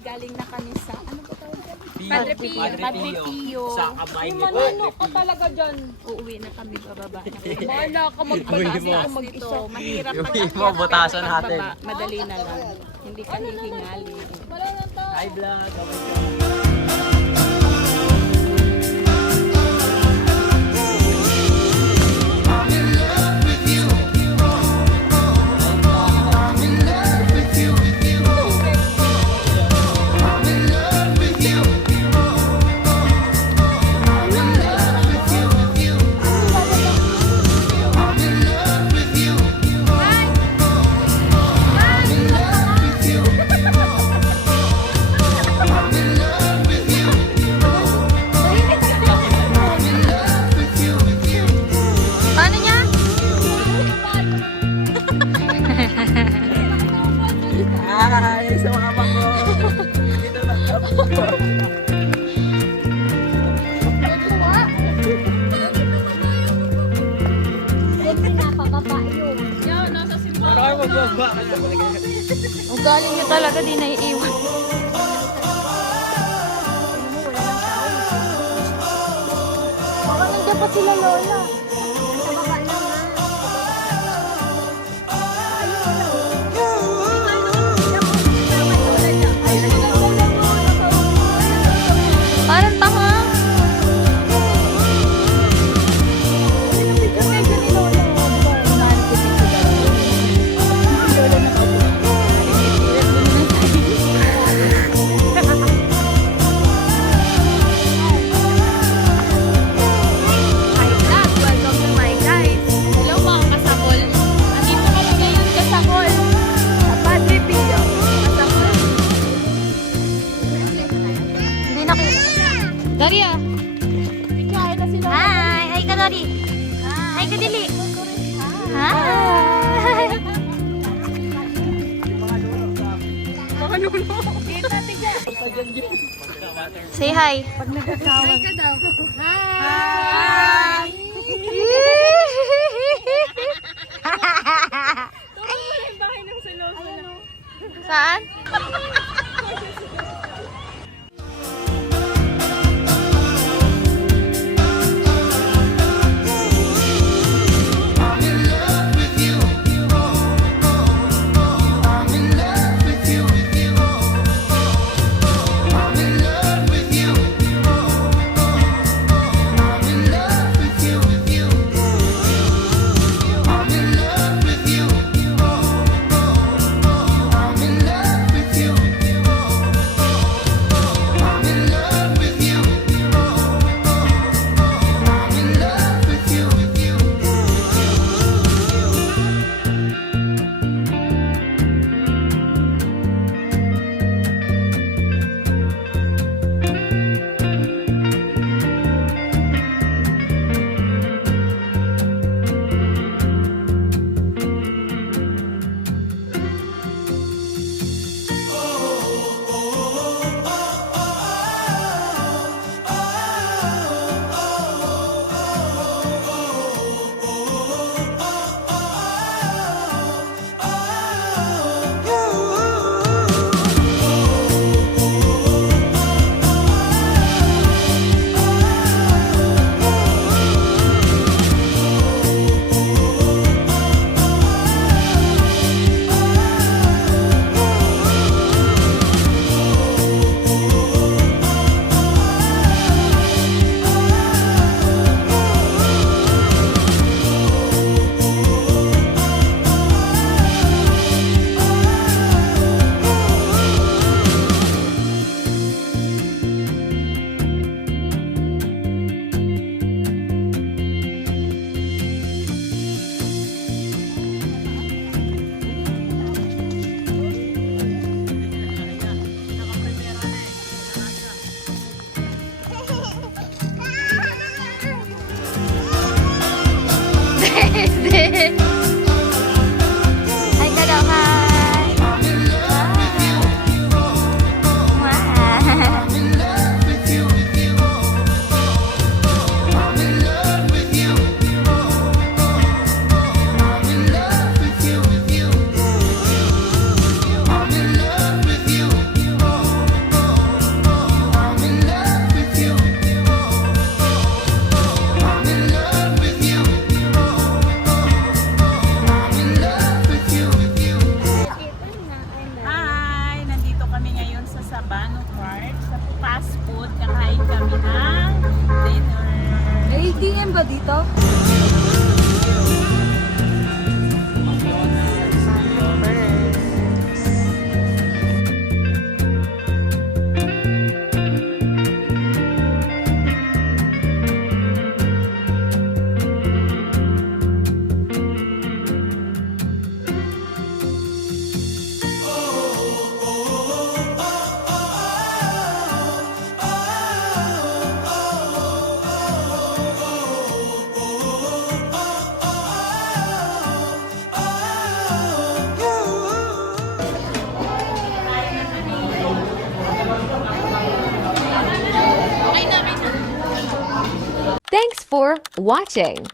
galing na kami sa, ano ba tawag dyan? Padre Pio. Padre Pio. Sa kamay ni Manano ka talaga dyan. Uuwi na kami, bababa na kami. Bahala ka magpataas Taas ako mag-isa. nito, mahirap Yung pag iba, butasan natin. Madali na lang. Hindi ka hihingali. Wala na to. Hi vlog. Paano niya? Hi sa mga bako. Dito na ako. Kaya magbaba. Ugali niyo talaga, di naiiwan. Baka nandiyan pa sila Lola. Parang tanga. Hi vlog! Welcome to my guys! Hello mga kasakol! Andito kami ngayon kasakol! Sa Padre Pio! Kasakol! Hindi nakita. Daria. Hi! Hi ka, Dari. Hi ka, Dili. Hi! Say hi. Hi ka daw. Hi! Saan? dito? Thanks for watching.